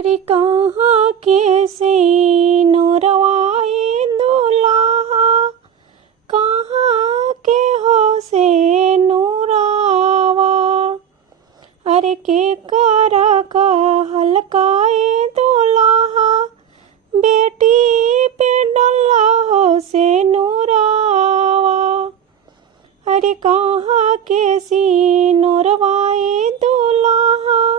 अरे कहाँ के से नोरवाए दुल्हा, कहाँ के हो से नूरावा। अरे के करा का हलकाए दुल्हा, बेटी पे डल्ला हो से नूरावा। अरे कहाँ के सी नोरवाए दुल्हा,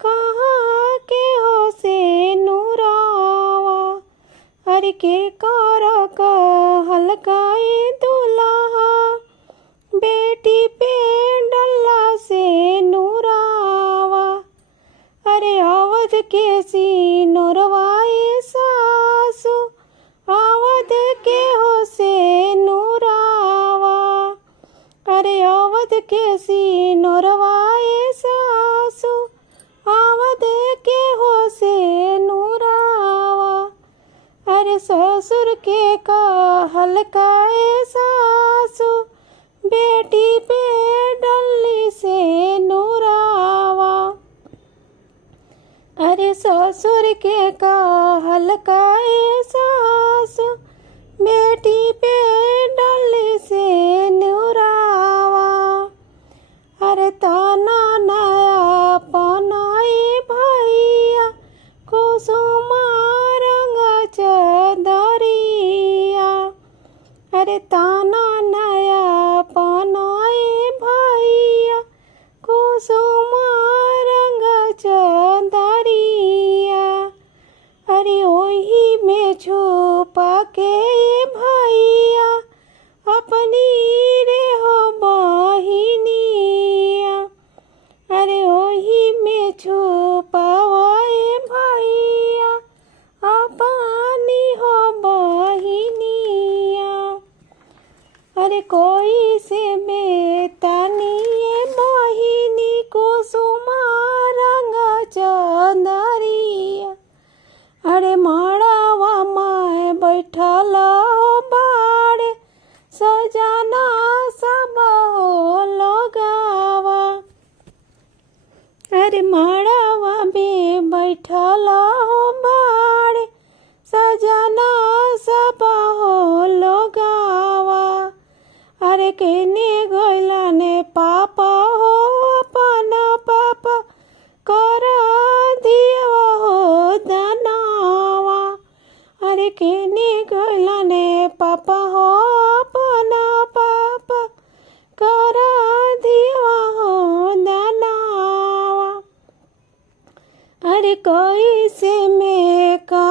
कहाँ के हो से नूरावा। अरे के करा का हलकाए दुल्हा, बेटी पे डल्ला से नूरावा। अरे अवध के सी नोरवाए सासु, अवध के हो से नूरावा। अरे अवध के सी नोरवाए सासु, अवध के हो से नूरावा। अरे ससुर के का हलकाए सासु, बेटी पे डल्ली से नूरावा। अरे ससुर के का हलकाए सासु, बेटी पे डल्ली से नूरावा। अरे ताना नया पनाए भैया, कुसुमा रंग चदरिया। अरे ताना नया पनाए भैया, कुसुमा रंग चदरिया। अरे ओही में छुपा के भैया, अपनी रे हो बहिनिया। अरे ओही में छुपाए भैया, अपनी हो बहिनिया। अरे कोई से बेतानी मोहिनी, कुसुमा रंग चंदरिया। अरे माड़ावा माए बैठल हो बाड़े, सजना सब हो लोगावा। अरे माड़ावा में बैठल हो बाड़े, सजना सब हो लोगावा। अरे केने गइला ने पापा हो अपन पापा, कर दिया हो दनावा। अरे केने गइला ने पापा हो अपन पापा, कर दिया हो दनावा। अरे कैसे में का